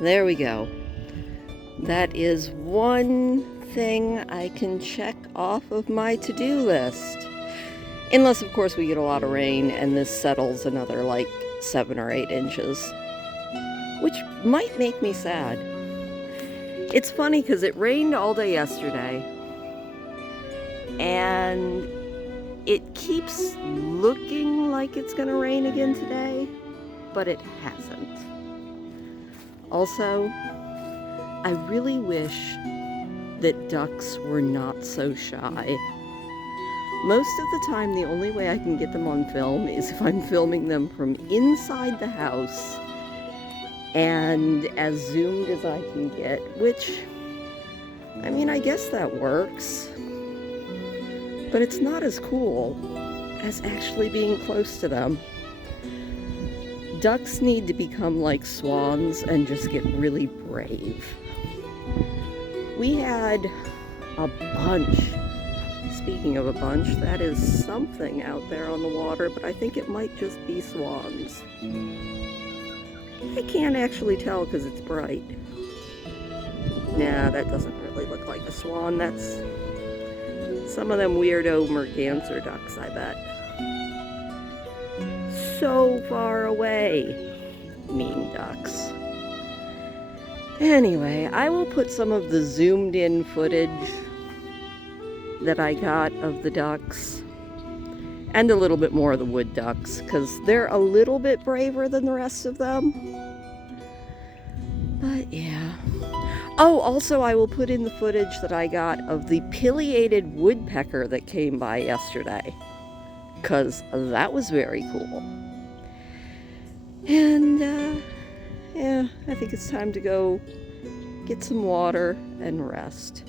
There we go. That is one thing I can check off of my to-do list. Unless, of course, we get a lot of rain and this settles another like 7 or 8 inches, which might make me sad. It's funny because it rained all day yesterday, and it keeps looking like it's going to rain again today, but it hasn't. Also, I really wish that ducks were not so shy. Most of the time, the only way I can get them on film is if I'm filming them from inside the house and as zoomed as I can get, which, I mean, I guess that works. But it's not as cool as actually being close to them. Ducks need to become like swans and just get really brave. We had a bunch. Speaking of a bunch, that is something out there on the water, but I think it might just be swans. I can't actually tell because it's bright. Nah, that doesn't really look like a swan. That's some of them weirdo merganser ducks, I bet. So far away, mean ducks. Anyway, I will put some of the zoomed in footage that I got of the ducks and a little bit more of the wood ducks because they're a little bit braver than the rest of them. But yeah. Oh, also I will put in the footage that I got of the pileated woodpecker that came by yesterday because that was very cool. And yeah, I think it's time to go get some water and rest.